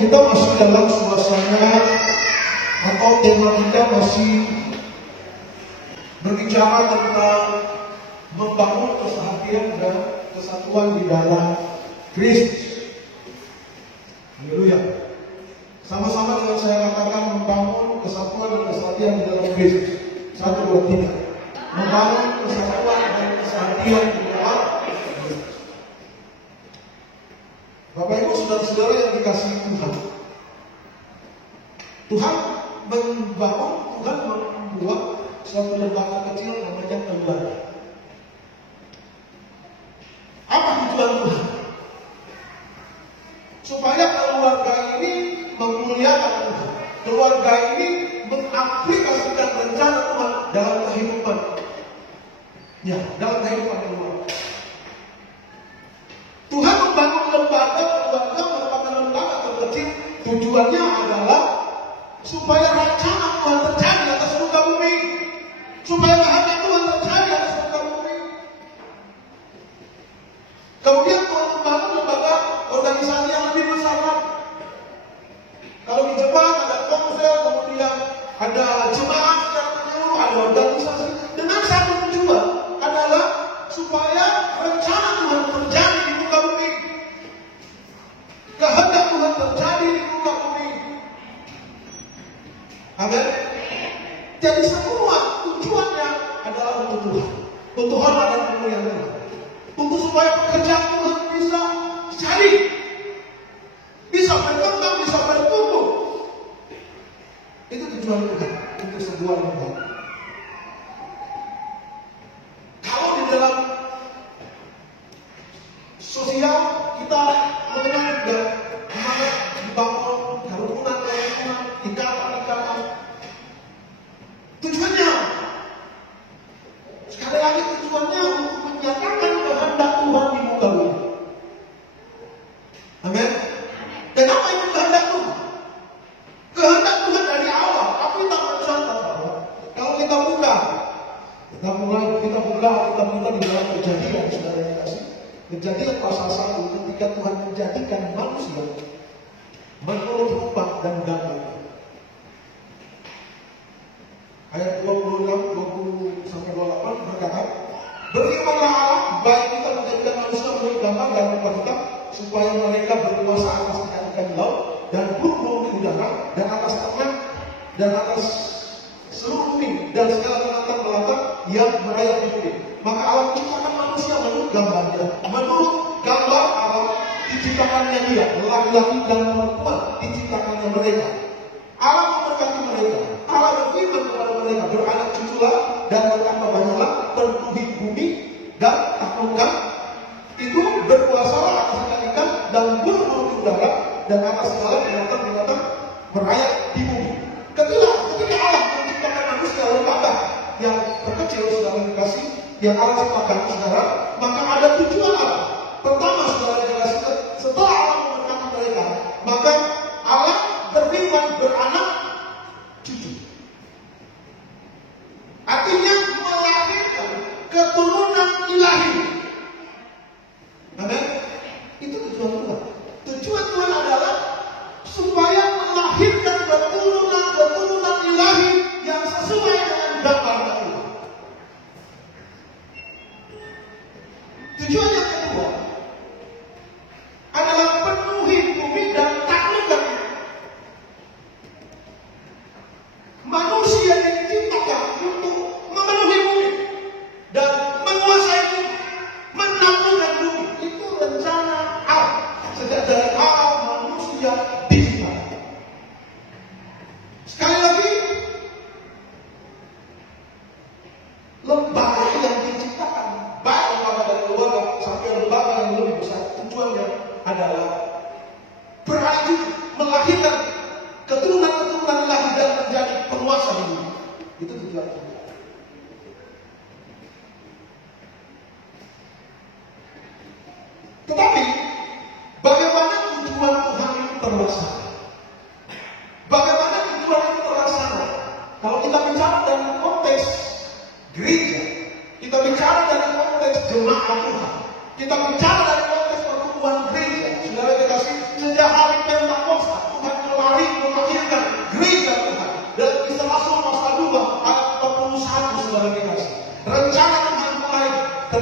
kita masih dalam suasana atau tema kita masih berbicara tentang membangun kesehatan dan kesatuan di dalam Kristus. Haleluya. Sama-sama dengan saya katakan membangun kesatuan dan kesehatan di dalam Kristus. 1, 2, 3. Membangun kesatuan dan kesehatan di dalam Kristus. Bapak Ibu saudara-saudara yang dikasihi Tuhan, Tuhan membuat suatu lembaga kecil namanya keluarga. Apa tujuan Tuhan? Supaya keluarga ini memuliakan Tuhan. Keluarga ini mengaplikasikan rencana Tuhan dalam kehidupan. Ya, dalam kehidupan keluarga. Tuhan membangun lembaga keluarga merupakan lembaga terkecil. Tujuannya adalah supaya rencana Tuhan terjadi atas muka bumi. Supaya kehendak Tuhan terjadi atas muka bumi. Kemudian Tuhan membangun lembaga organisasi yang lebih besar. Kalau di Jepang ada konsel, kemudian ada jemaat yang menyeluruh, ada organisasi dengan satu tujuan adalah supaya rencana Tuhan terjadi di muka bumi. Kehendak Tuhan terjadi di muka bumi. Amin. Jadi semua tujuannya adalah untuk Tuhan, untuk hormat dan kemuliaan Tuhan, untuk supaya pekerjaan Tuhan bisa jadi, bisa berkembang, bisa bertumbuh. Itu tujuan Tuhan untuk sebuah lembaga. Kalau di dalam sosial kita mengenal juga bagaimana dibangun kerukunan, ikatan. Tujuannya, sekali lagi tujuannya untuk menyatakan kehendak Tuhan di muka bumi. Amin. Dan apa itu kehendak Tuhan? Kehendak Tuhan dari awal. Aku tak mencontoh bahwa kalau kita buka di dalam Kejadian, saudara yang kasih. Kejadian pasal 1, ketika Tuhan menjadikan manusia menurut rupa dan gambar. Ayat 26, 20-28 berkata, berfirmanlah Allah, baik kita menjadikan manusia menurut gambar dan rupa kita, supaya mereka berkuasa atas ikan-ikan di laut dan burung-burung di udara dan atas ternak dan atas seluruh bumi dan segala binatang-binatang yang merayap di bumi. Maka Allah menciptakan manusia menurut gambarnya, menurut gambar Allah diciptakannya dia, laki-laki dan perempuan diciptakannya mereka. Allah memberkati mereka. Allah berfirman kepada mereka, beranak cuculah dan bertambah banyaklah, penuhi bumi dan taklukkan. Itu berkuasalah atas ikan-ikan dan burung-burung di udara dan atas segala binatang-binatang merayap di bumi. Ketika Allah menciptakan manusia lembaga yang terkecil, saudara dikasih, yang Allah ciptakan saudara, maka ada tujuan Allah. Pertama, saudara dikasih, setelah Allah memberkati mereka, maka Allah berfirman beranak cucu. Artinya melahirkan keturunan ilahi. Amin. Itu tujuan Tuhan. Tujuan Tuhan adalah supaya melahirkan keturunan ilahi yang sesuai dengan gambar Tuhan.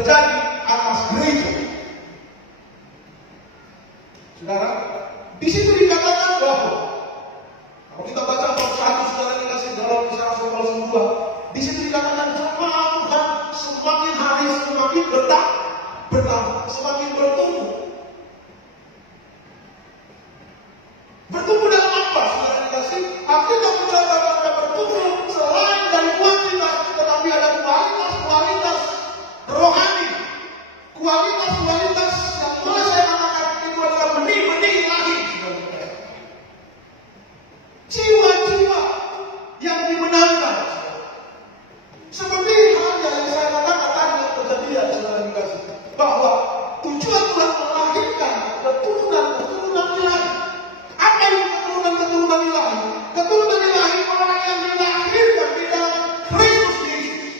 terjadi atas gereja. Saudara, di situ dikatakan bahwa kalau kita baca bab 1 saudara dikasih dalam Kisah Rasul Paulus 2, di situ dikatakan jemaat Tuhan semakin hari semakin bertambah, semakin bertumbuh. Bertumbuh dalam apa? Saudara dikasih, artinya kita bertumbuh selain dari kuantitas, tetapi ada kualitas rohani, kualitas yang boleh saya katakan itu adalah benih-benih ilahi. Jiwa-jiwa yang dimenangkan. Seperti halnya yang saya katakan tadi yang terjadi ya saudara dikasih, bahwa tujuan Tuhan melahirkan keturunan ilahi. Apa itu keturunan ilahi? Keturunan ilahi orang yang dilahirkan di dalam Kristus Yesus.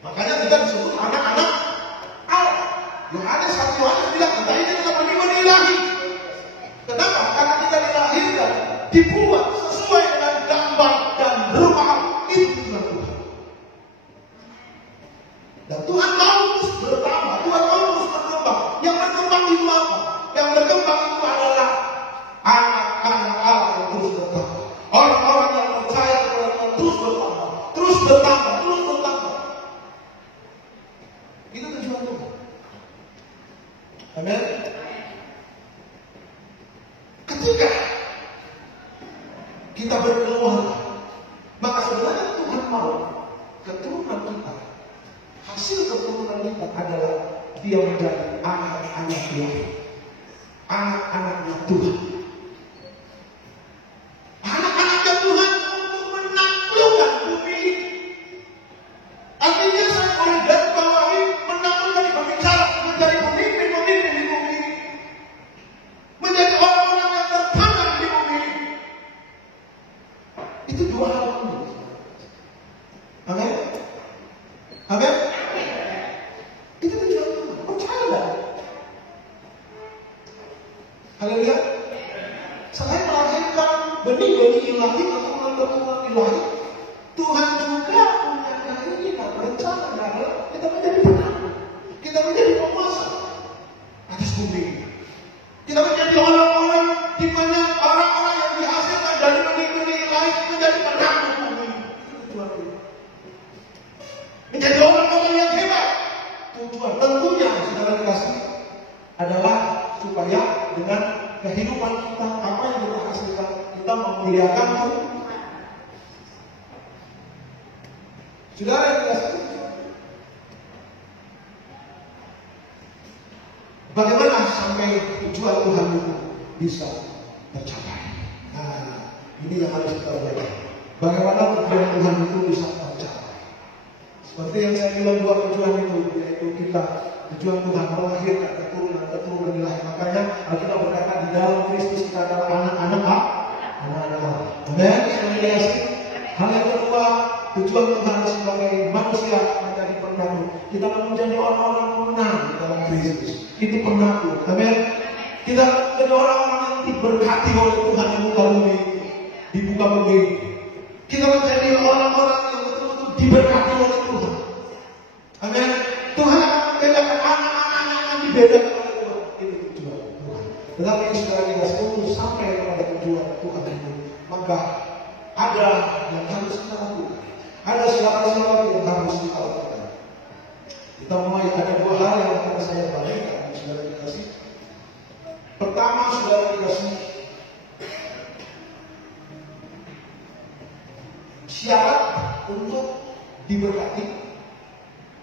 Makanya kita disebut anak-anak Allah. Yohanes 1 Yohanes bilang kita ini kita benih-benih ilahi. Kenapa? Karena kita dilahirkan, dibuat sesuai dengan gambar dan rupa itu Tuhan. Dan Tuhan mau terus bertambah, Tuhan mau terus berkembang. Yang berkembang itu apa? Yang berkembang itu adalah anak-anak Allah yang terus bertambah. Orang-orang yang percaya kepada Tuhan terus bertambah, terus bertambah, terus bertambah. Itu tujuan Tuhan. Amin. Ketika kita berkeluarga, maka sebenarnya Tuhan mau keturunan kita, hasil keturunan kita adalah dia menjadi anak-anak Tuhan, anak-anaknya Tuhan, anak-anaknya Tuhan untuk menaklukkan bumi. Artinya saya boleh garis bawahi menaklukkan berbicara menjadi pemimpin-pemimpin di bumi, menjadi orang-orang yang tertanam di bumi. Itu dua hal ini. Amin. Amin. Itu tujuan Tuhan. Percaya. Haleluya. Selain melahirkan benih-benih ilahi atau keturunan ilahi, Tuhan juga punya keinginan, rencana adalah kita menjadi penanggung, kita menjadi penguasa atas bumi. Kita menjadi orang-orang di mana orang-orang yang dihasilkan dari benih-benih ilahi menjadi penanggung bumi. Itu tujuan Tuhan. Menjadi orang-orang yang hebat. Tujuan tentunya saudara dikasih adalah supaya dengan kehidupan kita, apa yang kita hasilkan, kita memuliakan Tuhan. Saudara yang dikasih, bagaimana sampai tujuan Tuhan itu bisa tercapai? Nah, ini yang harus kita belajar. Bagaimana tujuan Tuhan itu bisa tercapai? Seperti yang saya bilang dua tujuan itu, yaitu kita tujuan Tuhan melahirkan keturunan ilahi. Makanya kita berkata di dalam Kristus kita adalah anak-anak Allah. Amin. Hal yang kedua, tujuan Tuhan sebagai manusia menjadi penakluk. Kita akan menjadi orang-orang pemenang di dalam Kristus. Itu penakluk. Amin. Kita menjadi orang-orang yang diberkati oleh Tuhan di muka bumi, di muka bumi. Kita menjadi orang-orang yang betul-betul diberkati oleh Tuhan. Amin. Tuhan akan membedakan anak-anak yang dibedakan oleh Tuhan. Itu tujuan Tuhan. Tetapi sekarang kita untuk sampai kepada tujuan Tuhan itu, maka ada yang harus kita lakukan. Ada syarat-syarat yang harus kita lakukan. Kita mulai ada dua hal yang akan saya bagikan, saudara dikasih. Pertama, saudara dikasih syarat untuk diberkati,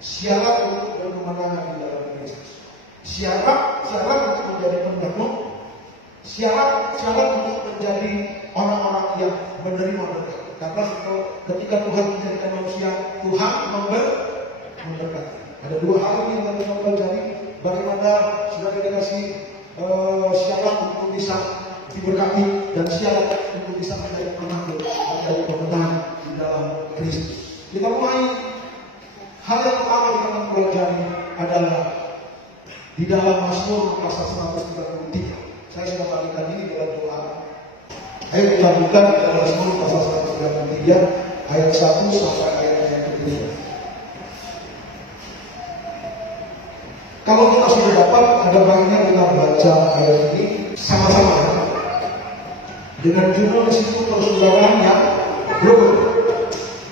syarat untuk berkemenangan di dalam Kristus, syarat untuk menjadi penakluk, syarat untuk menjadi orang-orang yang menerima berkat. Karena ketika Tuhan menjadikan manusia, Tuhan memberkati. Ada dua hal ini yang harus kita pelajari. Bagaimana sudah dikasih syarat untuk bisa diberkati dan syarat untuk bisa menjadi penakluk, menjadi pemenang di dalam Kristus. Kita mulai. Hal yang pertama kita akan pelajari adalah di dalam Mazmur pasal 133. Saya sudah bagikan ini dalam doa. Ayo kita buka di dalam Mazmur pasal 133 ayat 1 sampai ayat yang ketiga. Kalau kita sudah dapat, ada baiknya kita baca ayat ini sama-sama dengan judul di situ persaudaraan yang rukun.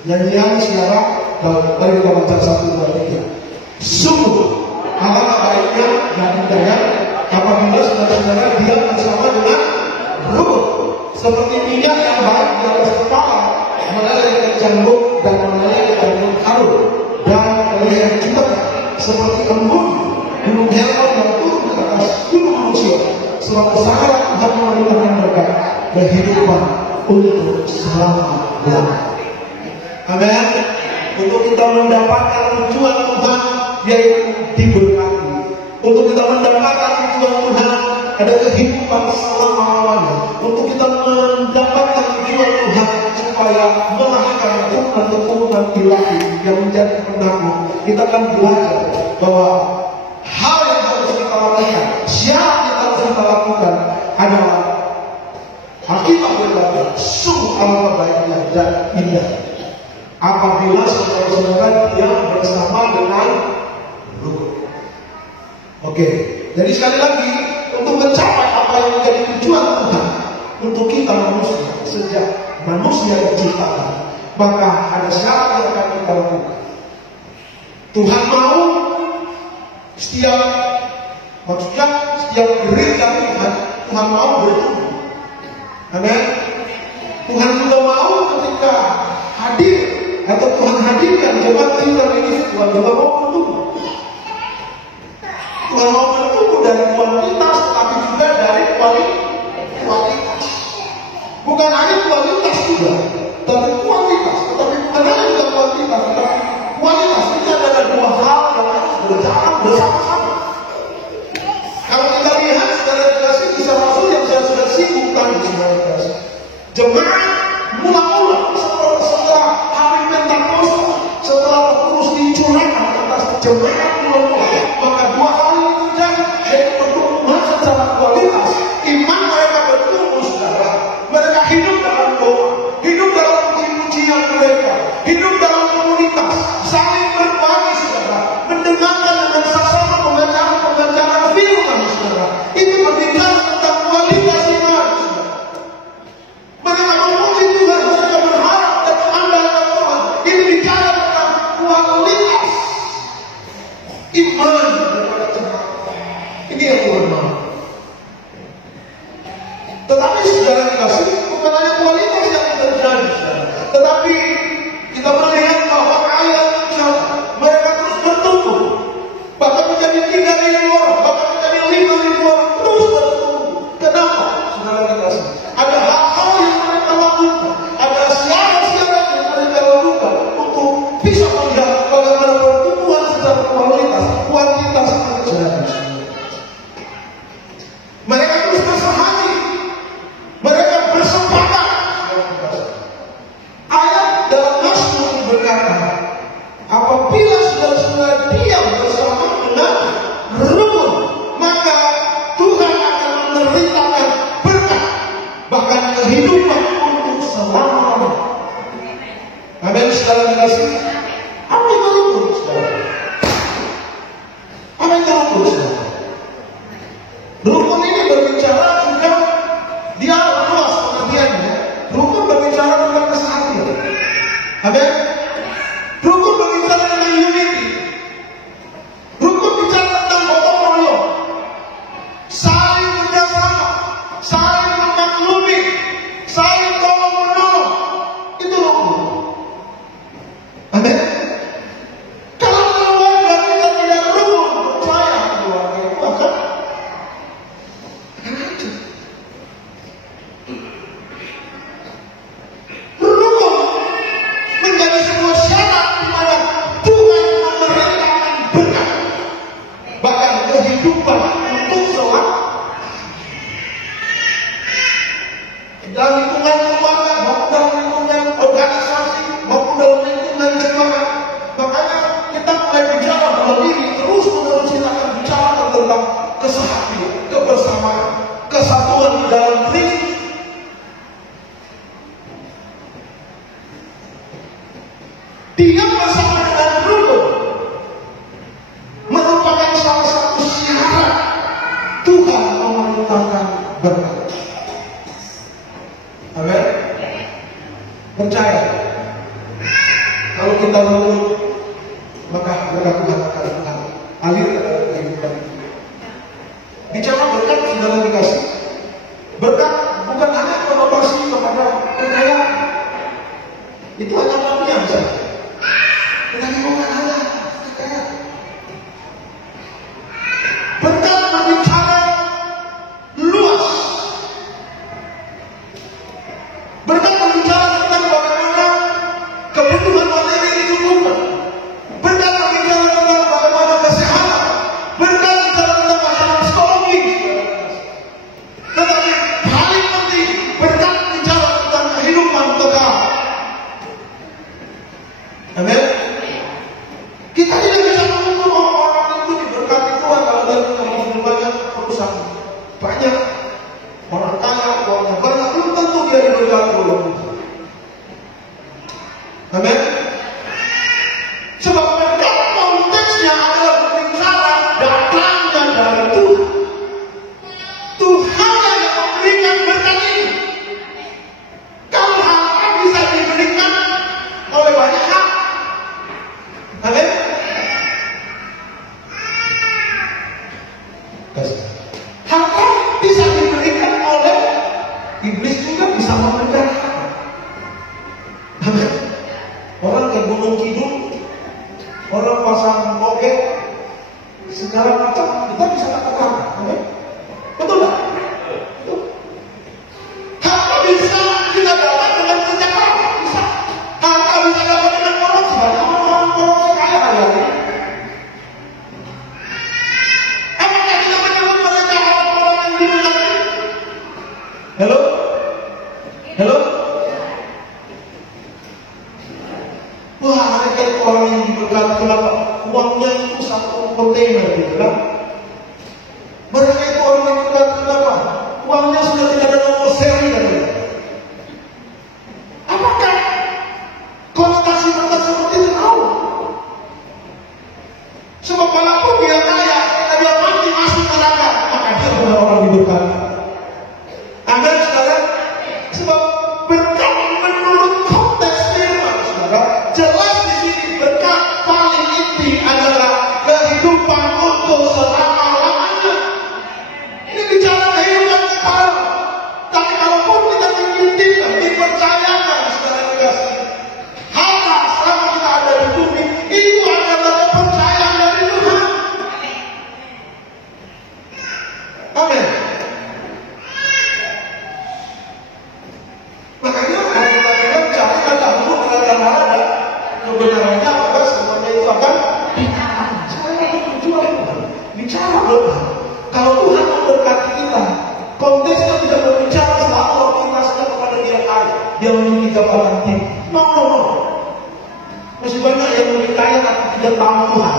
Nyanyian siaran dari kita baca 1, 2, 3. Sungguh alangkah baiknya dan indahnya apabila saudara-saudara diam bersama dengan rukun, seperti minyak yang baik di atas kepala mengalir ke janggut dan mengalir ke janggut harum dan melihat juga seperti embun gunung Hermon yang turun ke atas gunung manusia, sebab usaha Tuhan memerintahkan mereka kehidupan untuk selama-lamanya. Amin. Untuk kita mendapatkan tujuan Tuhan yaitu diberkati. Untuk kita mendapatkan tujuan Tuhan ada kehidupan selama-lamanya. Untuk kita mendapatkan tujuan Tuhan supaya melahirkan keturunan ilahi yang menjadi penanggung, kita akan belajar bahwa hal yang harus kita lakukan, syarat yang harus kita lakukan adalah Alkitab berkata, sungguh alangkah baiknya dan indah apabila saudara-saudara diam bersama dengan rukun. Oke, jadi sekali lagi untuk mencapai apa yang menjadi tujuan Tuhan untuk kita manusia sejak manusia diciptakan, maka ada syarat yang akan kita lakukan. Tuhan mau setiap gereja Tuhan mau bertumbuh. Amin. Tuhan juga mau ketika hadir atau Tuhan hadirkan jemaat Tuhan ini, Tuhan juga mau bertumbuh. Tuhan mau bertumbuh dari kuantitas, tapi juga dari kualitas. Bukan hanya kualitas juga, tapi kualitas. Tetapi bukan hanya juga kuantitas, tetapi kualitas. Ini adalah dua hal yang harus berjalan bersama-sama. Kalau kita lihat secara dikasih kisah Rasul yang saya sudah singgung secara dikasih, jemaat mula-mula setelah hari Pentakosta, setelah Roh Kudus dicurahkan atas jemaat mula-mula, maka dua hal ini terjadi, yaitu pertumbuhan secara kualitas. Iman mereka bertumbuh, saudara. Mereka hidup dalam doa, hidup dalam puji-pujian mereka, hidup dalam komunitas, saling berbagi, saudara, mendengarkan dengan sesama pembacaan firman, saudara. Ini berbicara tentang kualitas iman, saudara. Mereka memuji Tuhan, mereka berharap dan mengandalkan Tuhan. Ini bicara tentang kualitas iman daripada jemaat. Ini yang Tuhan mau. Tetapi saudara dikasih, bukan hanya kualitas yang terjadi, saudara. Tetapi kita melihat bahwa ayat mereka terus bertumbuh, bahkan menjadi 3.000 orang, bahkan menjadi 5.000 orang, terus bertumbuh. Kenapa? Saudara dikasih, ada hal-hal yang mereka lakukan, ada syarat-syarat yang mereka lakukan untuk bisa melihat bagaimana pertumbuhan secara kuantitas terjadi. Mereka terus bersehati, mereka bersepakat. Ayat dalam Mazmur berkata, apabila saudara-saudara diam bersama dengan rukun, maka Tuhan akan memerintahkan berkat, bahkan kehidupan untuk selama-lamanya. Amin, saudara dikasih. Apa itu rukun, saudara? Apa itu rukun, saudara? Rukun ini berbicara juga, dia luas pengertiannya. Rukun berbicara tentang kesatuan. Amin. Rukun berbicara tentang unity. Rukun bicara tentang gotong royong, saling kerjasama, saling memaklumi, saling tolong menolong. Itu rukun. Amin. Kalau keluarga kita tidak rukun, percaya keluarga itu akan hancur. Rukun menjadi sebuah syarat di mana Tuhan memerintahkan berkat, bahkan kehidupan untuk selama. Dalam lingkungan keluarga, maupun dalam lingkungan organisasi, maupun dalam lingkungan jemaat. Makanya kita mulai bicara bahwa ini terus-menerus kita akan bicara tentang kesehatan, kebersamaan, kesatuan di dalam Kristus. Dia bersama dengan rukun merupakan salah satu Amin. Percaya. Kalau kita nurut, maka berkat Tuhan akan alir ke dalam kehidupan kita. Bicara berkat, saudara dikasih. Berkat bukan hanya konotasi kepada kekayaan. Itu hanya bagian saja. Tetapi bukan hanya kekayaan. Berkat berbicara luas. Berkat berbicara tentang bagaimana kebutuhan materi dicukupkan. Berkat berbicara tentang bagaimana kesehatan. Berkat berbicara tentang masalah psikologi. Tetapi paling penting berkat bicara tentang kehidupan kekal. Amin. Kita tidak bisa mengukur orang itu diberkati Tuhan kalau dia punya banyak perusahaan banyak, orang kaya, uangnya banyak, belum tentu dia diberkati oleh Tuhan. Amin. Sebab berkat konteksnya adalah berbicara datangnya dari Tuhan. Tuhan yang memberikan berkat ini. Kalau harta bisa diberikan oleh banyak hal. Amin. Harta bisa diberikan oleh iblis juga bisa memberikan harta. Amin. Orang ke Gunung Kidul, orang pasang moge, segala macam kita bisa katakan. Amin. Betul tak? Harta bisa kita dapat dengan kerja keras, bisa. Harta bisa dapat dengan orang sebanyak orang kaya hari ini. Apakah kita menyebut mereka orang-orang yang diberkati? Halo? Halo? Wah, mereka itu orang yang diberkati. Kenapa? Uangnya itu 1 kontainer gitu kan? Mereka itu orang yang diberkati. Kenapa? Uangnya sudah tidak ada nomor seri kan? Apakah konotasi berkat seperti itu? Tahu? Sebab walaupun dia kaya, dia mati masuk neraka, maka dia adalah orang diberkati. Anda saudara, sebab berkat menurut konteks firman, saudara, jelas di sini berkat paling inti adalah kehidupan untuk selama-lamanya. Ini bicara kehidupan sekarang. Tapi kalaupun kita diinginkan, dipercayakan, saudara dikasih, harta selama kita ada di bumi, itu adalah kepercayaan dari Tuhan. Amin. Makanya kalau kita bilang carikan dahulu kebenaran ada, kebenarannya maka semuanya itu akan dikatakan. Saya akan berjuang bicara Tuhan. Kalau Tuhan memberkati kita, konteksnya tidak berbicara selalu orientasinya kepada dia kaya, dia memiliki jabatan tinggi. No. Masih banyak yang lebih kaya tapi tidak tahu Tuhan.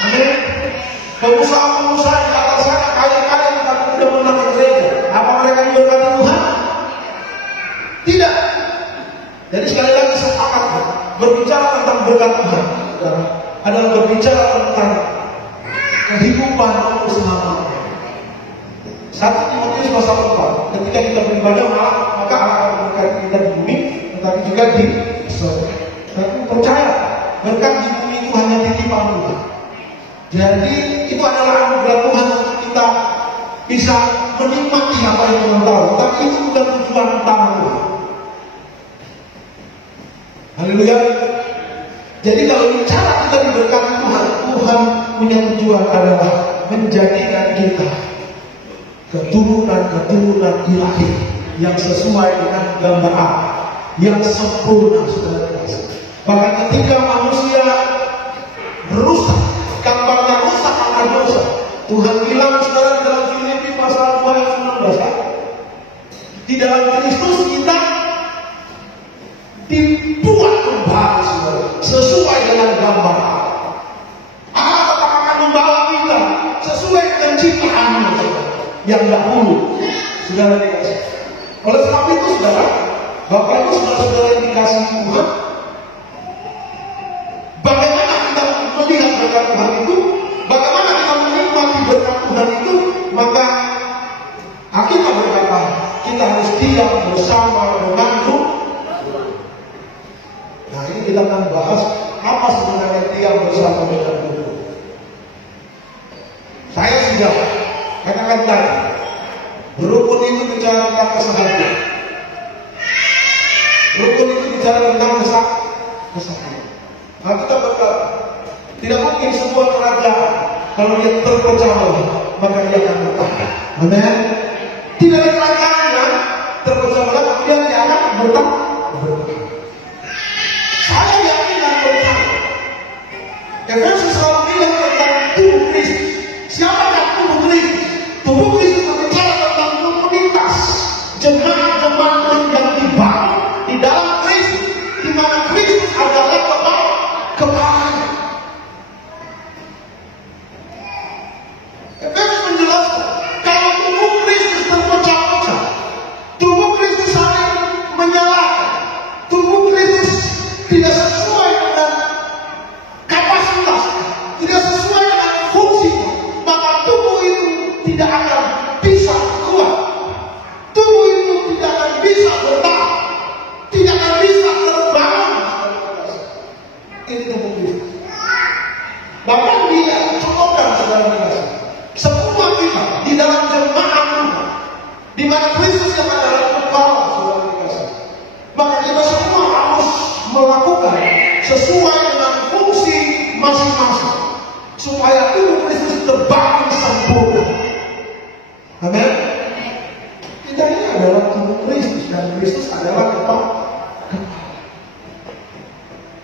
Amin. Pengusaha-pengusaha di atas sana kaya-kaya tapi tidak pernah ke gereja. Apa mereka diberkati Tuhan? Tidak. Jadi sekali lagi sepakat berbicara tentang berkat Tuhan adalah berbicara tentang kehidupan untuk selama-lamanya. 1 Timotius pasal 4. Ketika kita beribadah maka akan berkat kita di bumi, tetapi juga di surga. Tapi percaya berkat di bumi itu hanya titipan Tuhan. Jadi itu adalah anugerah Tuhan untuk kita bisa menikmati apa yang Tuhan tahu. Tapi itu bukan tujuan utama Tuhan. Haleluya. Jadi kalau bicara kita diberkati Tuhan, Tuhan punya tujuan adalah menjadikan kita keturunan ilahi yang sesuai dengan gambar Allah, yang sempurna, saudara kasih. Bahkan ketika manusia rusak, gambarnya rusak karena dosa, Tuhan bilang saudara di dalam Filipi pasal 2 ayat 19, di dalam Kristus kita dibuat kembali saudara, sesuai dengan gambar Allah. Allah tetap akan membawa kita sesuai dengan ciptaannya yang dahulu, saudara dikasih. Oleh sebab itu saudara, Bapak Ibu saudara-saudara yang dikasih Tuhan, bagaimana kita melihat berkat Tuhan itu, bagaimana kita menikmati berkat Tuhan itu, maka Alkitab berkata kita kita harus diam bersama dengan Tuhan. Nah, ini kita akan bahas apa sebenarnya diam bersama dengan Tuhan. Saya sudah katakan tadi, rukun itu bicara tentang kesehatan. Rukun itu bicara tentang kesehatan. Nah, kita berkata, tidak mungkin sebuah kerajaan kalau dia terpecah belah, maka dia akan bertahan. Amin. Tidak ada kerajaan yang terpecah belah, kemudian dia akan bertahan. Saya yakin dan percaya. Efesus selalu bilang tentang tubuh Kristus. Siapakah tubuh Kristus? Tubuh Kristus berbicara tentang komunitas jemaat-jemaat yang dibangun di dalam Kristus, di mana Kristus adalah kepala. Efesus menjelaskan kalau tubuh Kristus terpecah-pecah, tubuh Kristus saling menyalahkan, tubuh Kristus tidak sesuai dengan kapasitas, tidak sesuai dengan fungsi, maka tubuh itu tidak akan bisa kuat, tubuh itu tidak akan bisa bertahan, tidak akan bisa terbangun. Ini tubuh Kristus. Bahkan dia cukupkan saudara kasih. Semua kita di dalam jemaat di mana Kristus yang adalah kepala saudara kasih. Maka kita semua harus melakukan sesuai dengan fungsi masing-masing supaya tubuh Kristus terbangun sempurna. Amin. Kita ini adalah tubuh Kristus dan Kristus adalah kepala.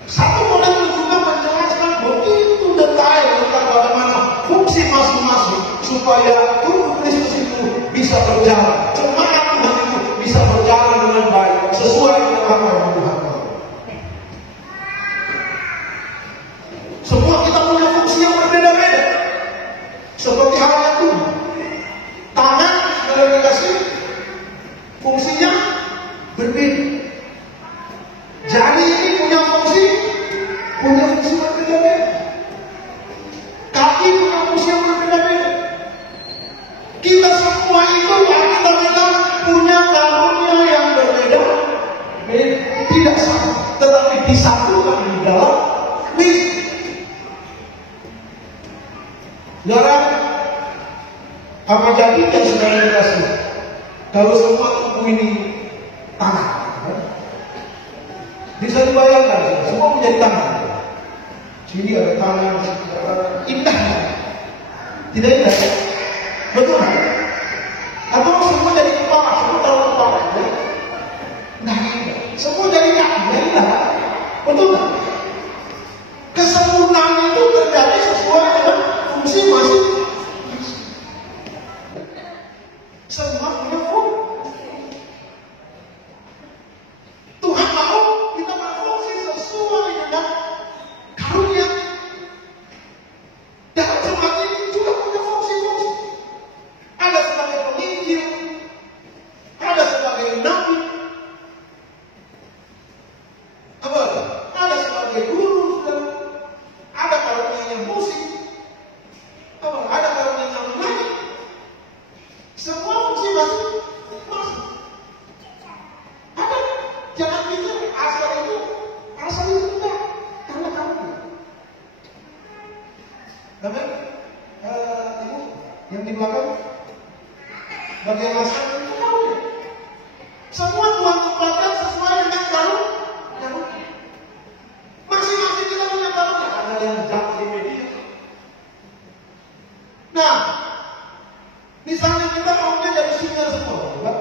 Satu Korintus juga menjelaskan begitu detail tentang bagaimana fungsi masing-masing supaya tubuh Kristus itu bisa berjalan, jemaat Tuhan itu bisa berjalan dengan baik sesuai dengan apa yang Tuhan mau. Semua kita punya fungsi yang berbeda-beda. Seperti halnya tubuh. Tangan, saudara kasih, fungsinya berbeda. Jari ini punya fungsi berbeda-beda. Kaki punya fungsi yang berbeda-beda. Kita semua itu kita punya karunia yang berbeda, tidak sama, tetapi disatukan di dalam Kristus. Saudara, apa jadinya saudara kasih kalau semua tubuh ini tangan? Bisa dibayangkan, semua menjadi tangan. Sini ada tangan, indah, tidak indah? Betul kan? Atau semua jadi kepala, semua tahu kepala, nah indah. Semua jadi kaki, indah, betul kan? Kesempurnaan itu terjadi sesuai dengan fungsi masing-masing. Semua punya fungsi. Tuhan mau kita berfungsi sesuai dengan karunia. Dan jemaat ini juga punya fungsi-fungsi. Ada sebagai penginjil, ada sebagai nabi, ada sebagai guru, ada karunia yang musik, ada karunia yang menyanyi. Semua fungsi masing-masing. Ada, jangan pikir asal itu enggak, karena kamu. Amin. Ibu yang di belakang, bagian asal itu kamu. Semua Tuhan tempatkan sesuai dengan karunia. Masing-masing kita punya karunia. Ada yang jahat di media. Nah, misalnya kita maunya jadi singa semua, enggak?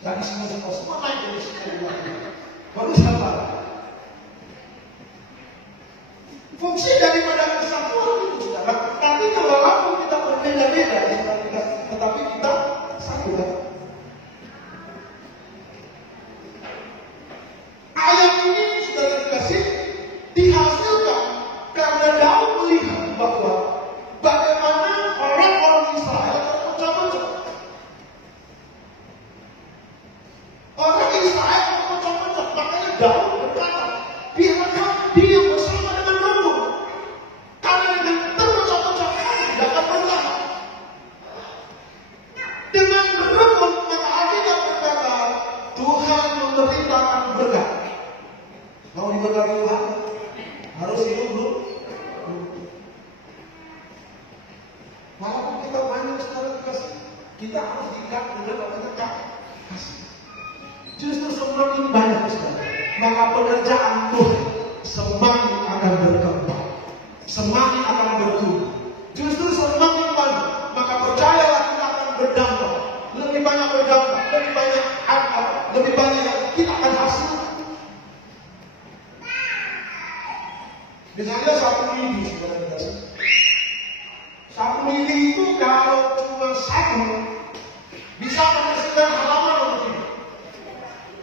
Jadi singa semua naik jadi singa. Baru siapa? Fungsi daripada kesatuan itu, saudara. Tapi kalau kita berbeda-beda, tetapi kita satu. Ayat ini sudah dikasih dihasilkan karena Daud melihat bahwa bagaimana orang-orang Israel terpecah-pecah. Orang Israel terpecah-pecah, makanya Daud berkata, biarkan dia bersama dengan Tuhan. Karena dengan terpecah-pecah tidak akan bertahan. Dengan kasih. Justru semakin banyak, saudara, maka pekerjaan Tuhan semakin akan berkembang, semakin akan bertumbuh. Justru semakin banyak, maka percayalah kita akan berdampak. Lebih banyak berdampak, lebih banyak harta, lebih banyak yang kita akan hasilkan. Misalnya satu lidi, saudara, satu lidi itu kalau cuma satu bisa menghasilkan halaman untuk ini.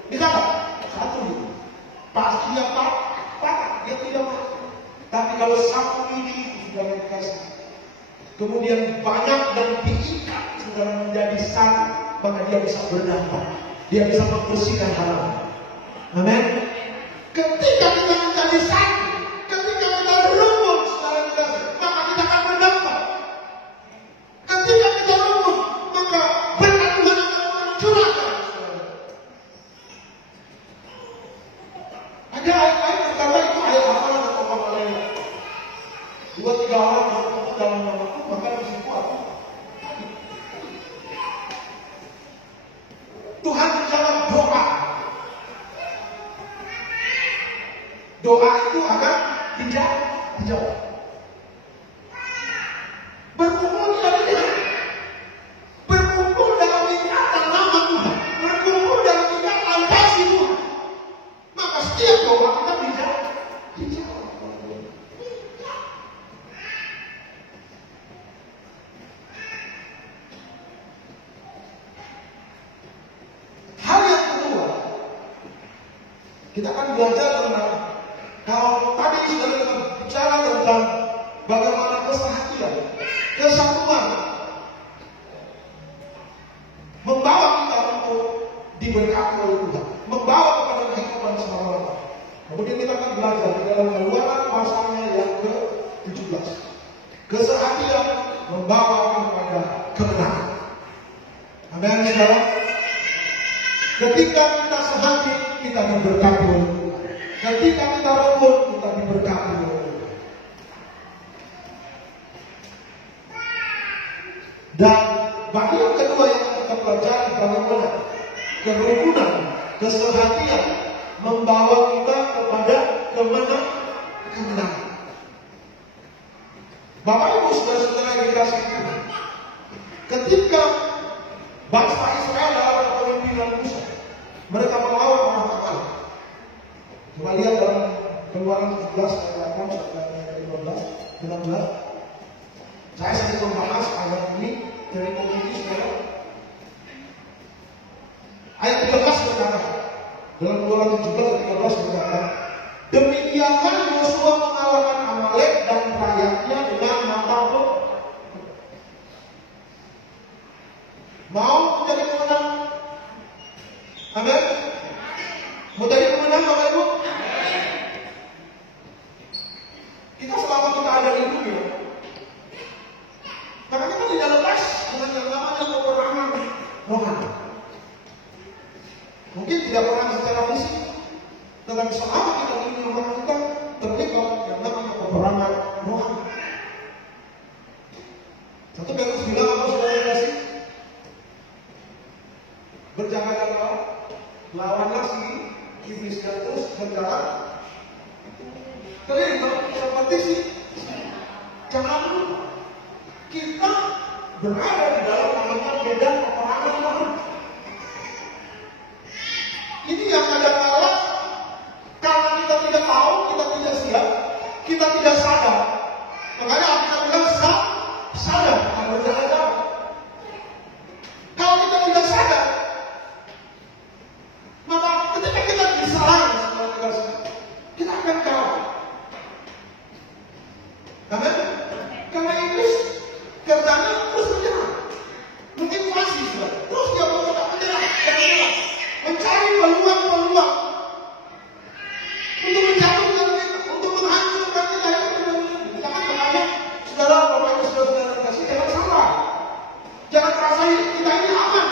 Bisa tak? Satu lidi pasti dia patah, dia tidak mati. Tapi kalau satu lidi itu sudah dikasih, kemudian banyak dan diikat sudah menjadi satu, maka dia bisa berdampak, dia bisa membersihkan halaman. Amin. Ketika kita menjadi satu, ketika kita rumput secara jelas, maka kita akan berdampak. Ketika kita rumput, maka berkat Tuhan akan mencurahkan. Ada ayat lain berkata itu ayat hafalan atau hafalan. 2-3 orang bertemu dalam namaku, maka disitu aku. Tuhan menjawab doa. Doa itu akan dijawab. Berkumpul dalam ikatan. Berkumpul dalam ikatan nama Tuhan. Berkumpul dalam ikatan kasih Tuhan. Maka setiap doa kita dijawab. Hal yang kedua, kita akan belajar tentang, kalau tadi sudah kita bicara tentang bagaimana kesehatan, kesatuan membawa kita untuk diberkati oleh Tuhan, membawa kepada kehidupan selama-lamanya. Kemudian kita akan belajar di dalam Keluaran pasalnya yang ke-17. Kesehatan membawa kepada kemenangan. Amin, saudara. Ketika kita sehati, kita diberkati oleh Tuhan. Ketika kita rukun, kita diberkati oleh Tuhan. Dan bagian kedua yang kita pelajari bagaimana kerukunan, kesehatian membawa kita kepada kemenangan. Bapak Ibu saudara-saudara yang dikasihi Tuhan, ketika bangsa Israel dalam kepemimpinan Musa, mereka melawan orang Allah. Coba lihat dalam Keluaran 17 ayat 8 sampai ayat 15, 16. Saya sedang membahas ayat ini dari komisi saudara. Ayat 13 berkata, dalam Keluaran 17 ayat 13 berkata, demikianlah Yosua mengalahkan Amalek dan rakyatnya dengan mata penuh. Mau menjadi pemenang? Amin. Mau jadi pemenang Bapak Ibu? Kita selama kita ada di dunia, karena kita tidak lepas dengan yang namanya peperangan rohani. Mungkin tidak perang secara fisik, tetapi selama kita di dunia rohani kita terlibat yang namanya peperangan rohani. 1 Petrus bilang apa saudara kasih? Berjaga-jaga, lawanlah si iblis dan terus berjalan. Kalian seperti sih, jangan lupa kita berada di dalam namanya medan peperangan rohani. Ini yang kadang-kadang karena kita tidak tahu, kita tidak siap, kita tidak sadar. Makanya kita bilang sadar, berjaga-jaga. Kalau kita tidak sadar, maka ketika kita diserang, kita akan kalah. Amin. Karena iblis kerjanya terus menyerang, mungkin masih terus dia berkata menyerang, mencari peluang untuk menjatuhkan kita, untuk menghancurkan kita. Misalkan makanya saudara, Bapak Ibu saudara kasih, jangan salah, jangan terasa kita ini aman.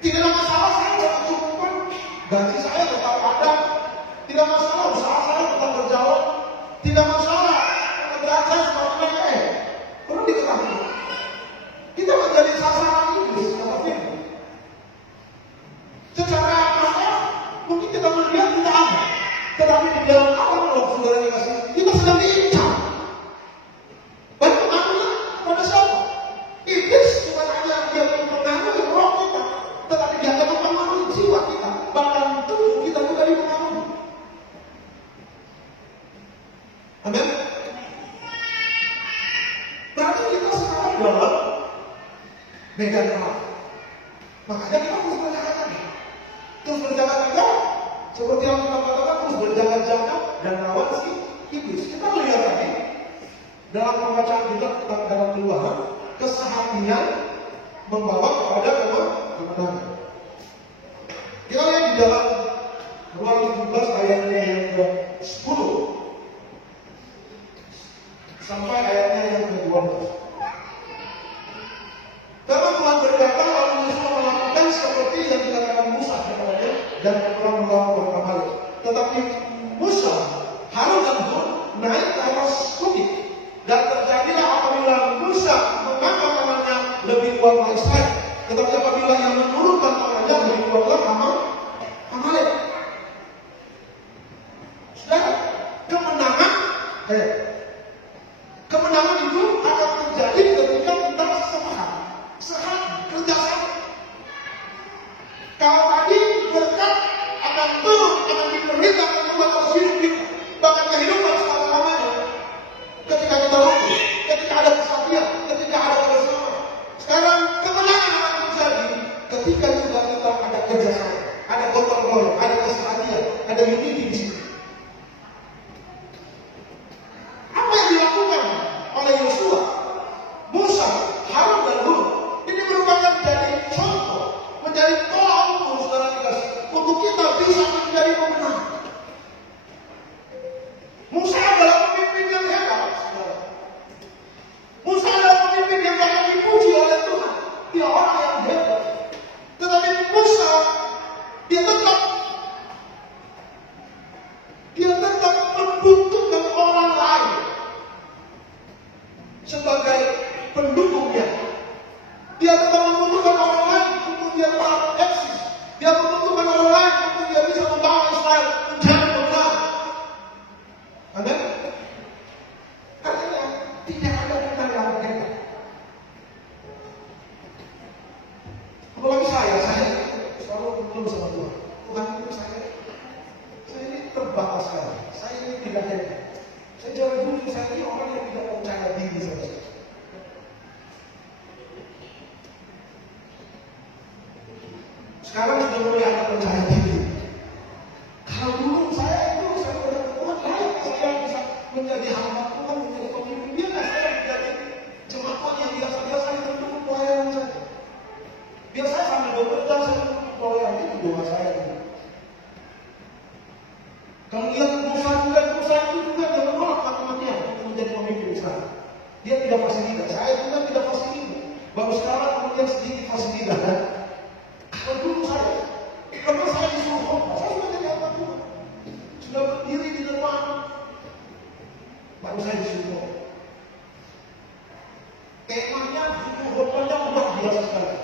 Tidak ada masalah, saya berkecukupan, gaji saya tetap ada, tidak masalah, usaha saya tetap berjalan, tidak masalah, pekerjaan saya semakin baik. Perlu diketahui, kita menjadi sasaran iblis, dalam alam loh, saudara yang kasih. Kita sedang diincam. Baik pengaruhnya pada siapa? Iblis bukan hanya dia mempengaruhi roh kita, tetapi dia akan mempengaruhi jiwa kita, bahkan tubuh kita juga dipengaruhi. Amin. Berarti kita sekarang dalam medan perang. Makanya kita harus berjaga-jaga. Terus berjaga-jaga, seperti yang kita katakan, terus berjaga-jaga dan lawan si iblis. Kita melihat tadi dalam pembacaan kita tentang dalam Keluaran, kesehatian membawa kepada kemenangan. Kita lihat di dalam Keluaran 17 ayatnya yang ke-10 sampai ayatnya yang ke-12. Karena Tuhan berkata, lalu Yosua melakukan seperti yang dikatakan Musa kepadanya dan pulang membawa orang Amalek. Tetapi Musa, Harun dan Hur naik ke atas bukit, dan terjadilah apabila Musa mengangkat tangannya lebih kuatlah Israel, tetapi apabila yang menurunkan tangannya lebih kuatlah Amalek. Saudara, kemenangan itu akan terjadi ketika kita sehat, kerjasama. Kalau tadi berkat akan turun, akan diperintahkan Tuhan atas hidup kita, bahkan kehidupan selama-lamanya. Ketika kita rutin, ketika ada kesatuan, ketika ada kebersamaan. Sekarang kemenangan akan terjadi ketika juga kita ada kerjasama, ada gotong royong, ada kesatuan, ada unity di sini. Apa yang dilakukan oleh Yosua, Musa, Harun dan Hur ini merupakan menjadi contoh, menjadi tolak ukur, saudara dikasih, untuk kita bisa menjadi pemenang. Musa adalah pemimpin yang hebat, saudara. Musa adalah pemimpin yang akan dipuji oleh Tuhan. Dia orang yang hebat. Tetapi Musa, dia tetap membutuhkan orang lain sebagai pendukungnya. Dia tetap membutuhkan orang lain untuk dia tetap eksis. Dia membutuhkan orang lain untuk dia bisa membawa Israel menjadi pemenang. Amin. Artinya tidak ada pemenang yang hebat. Apalagi saya selalu berdoa sama Tuhan. Tuhan itu saya ini terbatas sekali. Saya ini tidak hebat. Saya jauh dulu, saya ini orang yang tidak percaya diri saja. Sekarang sudah mulai ada percaya diri. Kalau dulu saya udah Tuhan lain, saya bisa menjadi hamba Tuhan, menjadi pemimpin. Dia nggak saya menjadi jemaat yang biasa-biasa yang mendukung pelayanan saja. Biasanya sambil bekerja saya mendukung pelayanan, itu doa saya. Kalau lihat Musa itu juga dia menolak mati-matian untuk menjadi pemimpin Israel. Dia tidak fasilitas. Saya juga tidak fasilitas. Baru sekarang kemudian sedikit fasilitas. Kalau dulu karena saya disuruh khotbah, saya sudah jadi hamba Tuhan. Sudah berdiri di depan, baru saya disuruh. Temanya disuruh khotbahnya luar biasa sekali.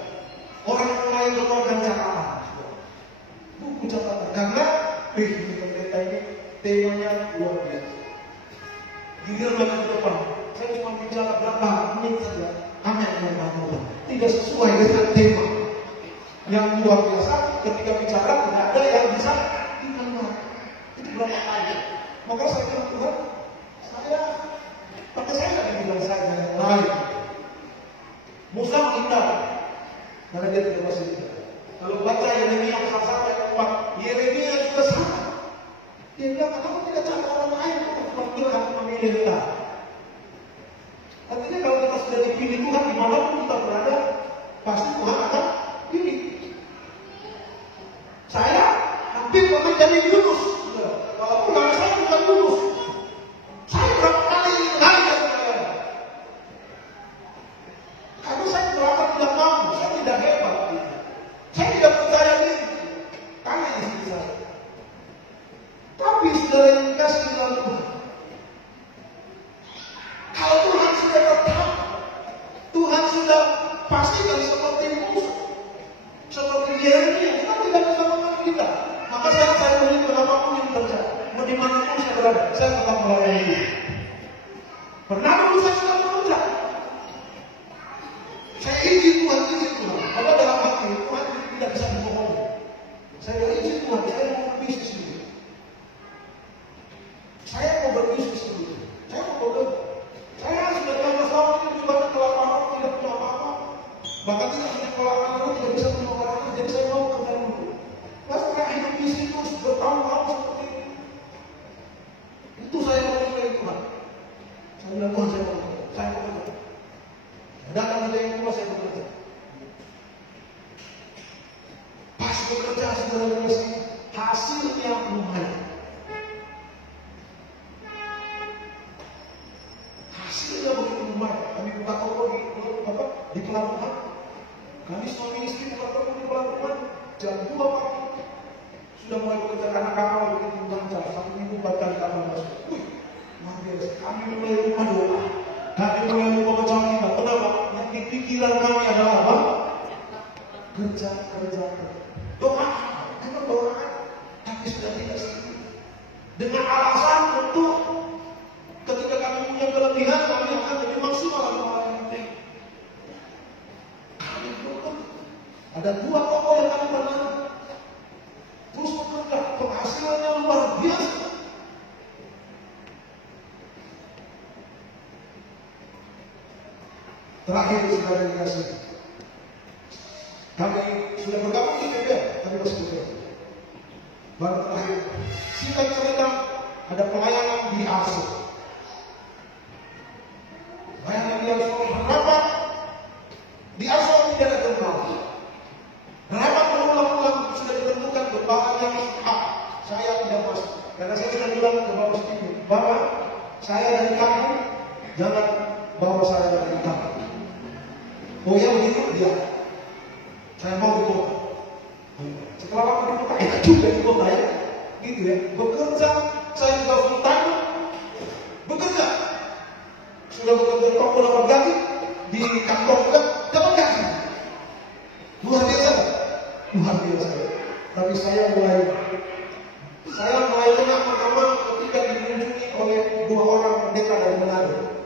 Orang mulai keluarkan catatan, buku catatan. Karena ini pendeta ini temanya luar biasa. Giliran lagi ke depan, saya cuma bicara berapa menit saja. Hanya yang tidak sesuai dengan tema yang luar biasa. Ketika bicara tidak ada yang bisa dikenal. Itu berapa kali? Maka saya bilang, Tuhan, tapi saya tidak dibilang saya yang lain. Musa menghindar karena dia tidak masih tidak. Kalau baca Yeremia pasal 1 ayat 4, Yeremia juga sama. Dia bilang, kamu tidak cari orang lain untuk memilih kita. Artinya kalau kita sudah dipilih Tuhan, dimanapun kita berada, pasti Tuhan akan pilih. Saya hampir pernah jadi Yunus. Walaupun nama saya bukan Yunus. Saya berapa kali lari dari saya. Karena saya berapa tidak mampu, saya tidak hebat. Saya tidak percaya diri. Karena istri saya. Tapi saudara yang dikasih dalam Tuhan, kalau Tuhan sudah tetap, Tuhan sudah pastikan seperti Musa, seperti Yeremia, kita tidak bisa menang kita. Maka saya menyebut apapun yang terjadi, dimanapun saya berada, saya tetap melayani dia. Pernah dulu saya sudah bekerja. Saya izin Tuhan. Padahal dalam hati Tuhan tidak bisa dibohongi. Saya izin Tuhan, saya mau berbisnis dulu. Saya mau berbisnis dulu. Saya mau bekerja. Saya sudah 15 tahun ini juga kelaparan, tidak punya apa-apa. Bahkan tidak punya kelaparan, tidak bisa punya kelaparan. Jadi saya mau bekerja dulu. Pas saya hidup di situ bertahun-tahun seperti ini. Itu saya mau mulai Tuhan. Saya bilang Tuhan, saya mau bekerja. Saya mau bekerja. Datang ada yang tua, saya bekerja. Pas bekerja, saudara-saudara, hasilnya lumayan. Hasilnya begitu lumayan. Kami buka toko di pelabuhan. Kami suami istri buka toko di pelabuhan. Jam 2 pagi sudah mulai bekerja karena kapal begitu lancar. 1 minggu 4 kali kapal masuk. Wih, luar biasa. Kami mulai rumah doa. Kami mulai rumah pecahan kita. Kenapa? Yang di pikiran kami adalah apa? Kerja. Doa. Memang doa. Tapi sudah tidak sedih. Dengan alasan untuk ketika kami punya kelebihan, kami akan lebih maksimal dalam hal yang penting. Kami berdoa. Ada 2 toko yang kami pernah terus bekerja, penghasilannya luar biasa. Terakhir saudara yang dikasih, kami sudah bergabung di PBL, kami masih PBL. Baru terakhir, singkat cerita, ada pelayanan di ASO. Pelayanan di ASO, harapan di ASO tidak ada kenal. Harapan berulang-ulang sudah ditentukan berbahan yang A. Saya tidak masuk. Karena saya sudah bilang ke Bapak Speaker, Bapak, saya dari kamu, jangan bawa saya dari kamu. Oh ya begitu dia. Saya mau di kota. Setelah waktu di kota, enak juga di kota ya. Gitu ya. Bekerja, saya juga full time. Bekerja. Sudah bekerja di toko dapat gaji, di kantor juga dapat gaji. Luar biasa. Luar biasa. Tapi saya mulai tengah pertama ketika dikunjungi oleh 2 orang pendeta dari Manado.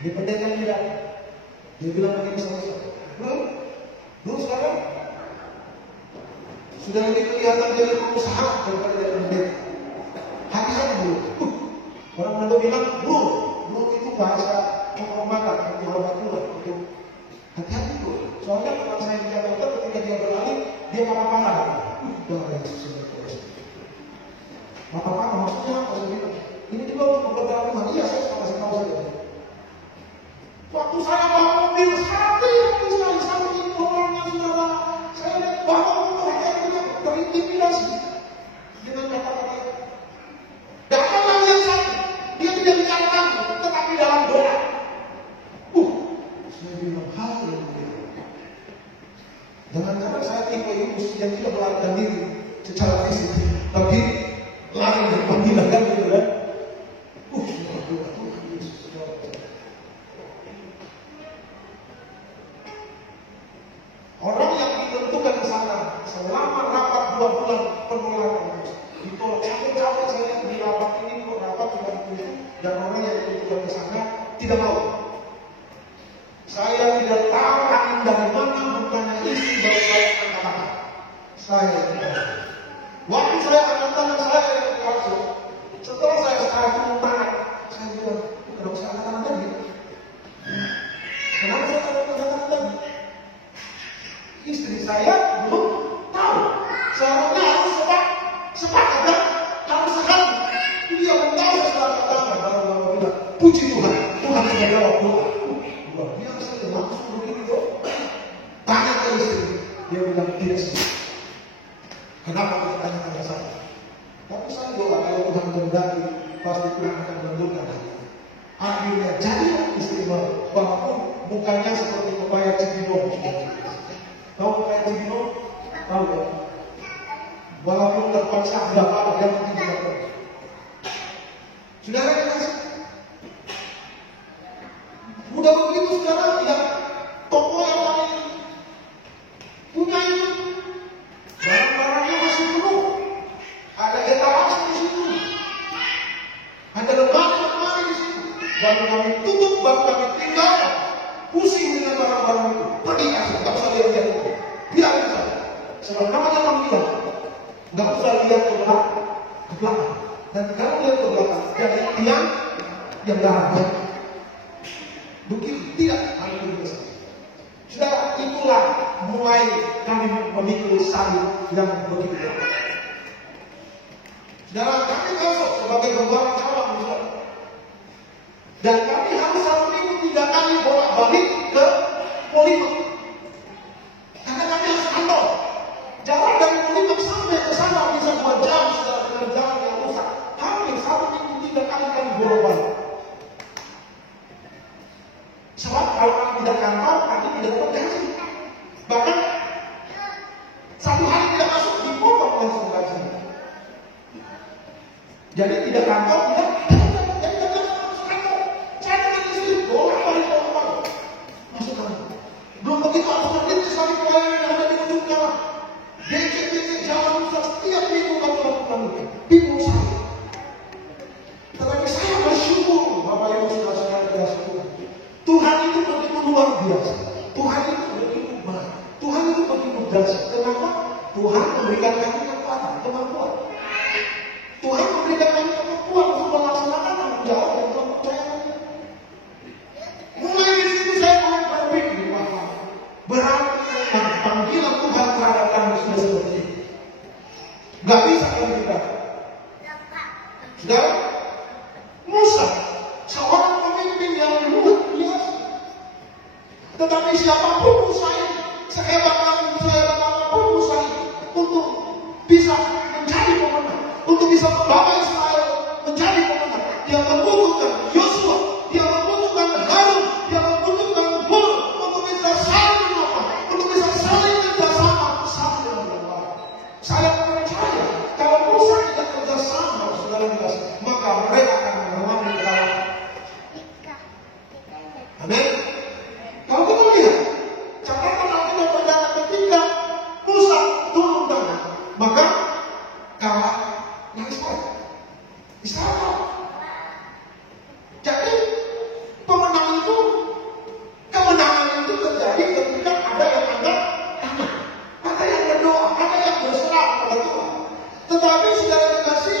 Di pendeta tidak. Dia bilang begini sama saya, belum sekarang sudah lebih kelihatan jadi pengusaha daripada dari pendeta. Hati-hati dulu. Orang Manado bilang belum itu bahasa penghormatan, penghormatan itu. Hati-hati dulu. Soalnya teman saya di Jakarta ketika dia berlari, dia marah-marah. Jangan sudah terus. Apa-apa maksudnya apa? Saya bilang, ini juga untuk pekerjaan Tuhan. Iya, saya kasih tahu saja. Waktu saya bawa mobil, hati sekali sama itu orangnya saudara. Saya lihat bawa mobil, saya terintimidasi dengan kata-kata itu. Datanglah yang satu, dia tidak dikatakan, tetapi dalam doa. Saya bilang hal yang begitu. Jangan-jangan saya tipe Yunus yang tidak melarikan diri secara fisik, tapi lari dari panggilan kan gitu kan. Orang yang ditentukan ke sana selama rapat 2 bulan penolakan ditolak. Capek-capek saya lihat di rapat ini kok rapat cuma itu, dan orang yang ditentukan ke sana tidak mau. Saya tidak tahu angin dari mana, bukannya istri baru saya angkat tangan. Saya tidak tahu. Waktu saya angkat tangan saya langsung, setelah saya turun tangan, saya bilang, kenapa saya angkat tangan tadi? Kenapa saya angkat tangan tadi? Istri saya belum tahu. Seharusnya harus sepakat dan harus sekali. Dia belum tahu setelah angkat tangan. Baru bilang, puji Tuhan, Tuhan sudah jawab doa. Luar biasa, langsung begitu. Tanya ke istri, dia bilang tidak sih. Kenapa kita tanya ke saya? Tapi saya doa kalau Tuhan kehendaki, pasti Tuhan akan mengabulkan hati. Akhirnya jadilah istimewa, walaupun bukannya seperti pepaya Cibinong. Tahu pepaya Cibinong? Tahu ya? Walaupun terpaksa berapa yang tidak tahu. Saudara dikasih. Udah begitu saudara, tidak toko yang lain punya ini, barang-barangnya masih penuh. Ada etalase Sebab namanya panggilan, nggak usah lihat ke belakang. Dan kalau lihat ke belakang, jadi tiang yang dalam. Begitu tidak hal itu. Sudah itulah mulai kami memikul salib yang begitu. Saudara, kami masuk sebagai pembawa cawan, dan kami harus 1 minggu 3 kali bolak-balik ke Polimak. Karena kami harus kantor. Jalan dari Polimak sampai ke sana bisa 2 jam, saudara, dengan jalan yang rusak. Kami 1 minggu 3 kali kami bolak-balik. Sebab kalau kami tidak kantor, kami tidak dapat gaji. Bahkan 1 hari tidak masuk dipotong langsung gaji. Jadi tidak kantor, tidak. Jadi tidak masuk kantor. Saya dengan istri bolak-balik. Masuk kantor. Belum begitu harus berdiri sekali pelayanan yang ada di ujung jalan. Becek-becek jalan susah setiap minggu kami lakukan itu. Bingung saya. Tetapi saya bersyukur, Bapak Ibu saudara-saudara kasih Tuhan. Tuhan itu begitu luar biasa. Tuhan itu begitu baik. Tuhan itu begitu dahsyat. Kenapa? Tuhan memberikan kami kemampuan. Tuhan memberikan kami kemampuan untuk melaksanakan tanggung jawab dan kepercayaan. Mulai di situ saya mulai berpikir bahwa berarti panggilan Tuhan terhadap kami sudah seperti ini. Gak bisa kami kita. Saudara, Musa seorang pemimpin yang luar biasa. Tetapi siapapun Musa ini, sehebat apapun Musa ini, untuk bisa menjadi pemenang, untuk bisa membawa Israel menjadi pemenang, dia membutuhkan Yosua, dia membutuhkan Harun, dia membutuhkan Hur untuk bisa saling menopang, untuk bisa saling kerjasama satu dengan yang lain. Saya percaya kalau Musa tidak kerjasama, saudara dikasih, maka mereka akan mengalami kekalahan. Amin. Kalau kita lihat catatan Alkitab berkata ketika Musa turun tangan, maka kalah Israel. Jadi kemenangan itu terjadi ketika ada yang angkat tangan, ada yang berdoa, ada yang berserah kepada Tuhan. Tetapi saudara dikasih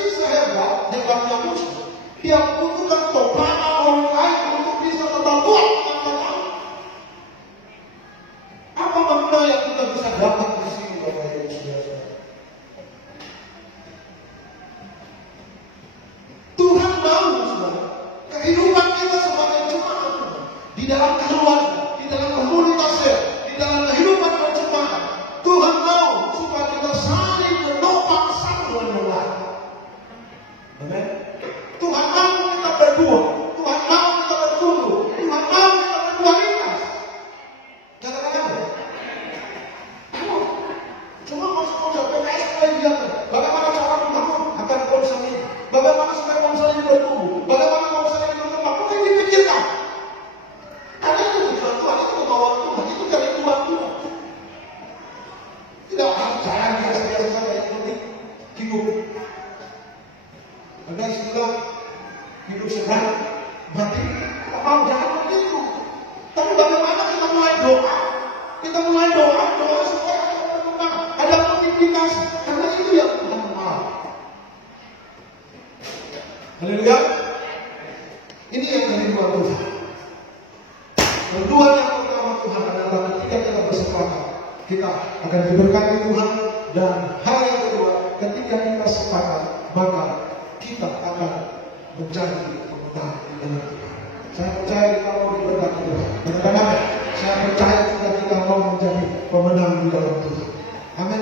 hebatnya Musa, dia membutuhkan topangan orang lain untuk bisa tetap kuat dengan kata. Apa makna yang kita bisa dapat di sini, Bapak Ibu saudara? Tuhan mau, saudara, kehidupan kita sebagai jemaat di dalam keluarga, di dalam komunitas, di dalam kehidupan berjemaat. Tuhan mau supaya kita saling menopang satu dengan yang lain. Amin. Tuhan mau kita berdua, Tuhan mau kita bertumbuh, Tuhan mau kita berkualitas. Katakan apa? Cuma masuk PKS supaya dia bagaimana cara membangun akan konsep ini, bagaimana supaya konsep ini bertumbuh, bagaimana konsep ini berkembang, itu yang dipikirkan. Karena itu tujuan Tuhan, itu kemauan Tuhan, itu dari Tuhan. Tidak harus jalan biasa-biasa saja, yang penting hidup. Ada istilah hidup sedang, berarti mau jangan begitu. Tapi bagaimana kita mulai doa? Kita mulai doa supaya ada aktivitas, karena itu yang Tuhan mau. Haleluya. Ini yang jadi dua Tuhan. Kedua yang pertama Tuhan adalah ketika kita bersepakat, kita akan diberkati Tuhan. Dan hal yang kedua, ketika kita sepakat, maka kita akan menjadi pemenang di dalam Tuhan. Saya percaya kita mau diberkati Tuhan. Benar-benar saya percaya kita mau menjadi pemenang di dalam Tuhan. Amin.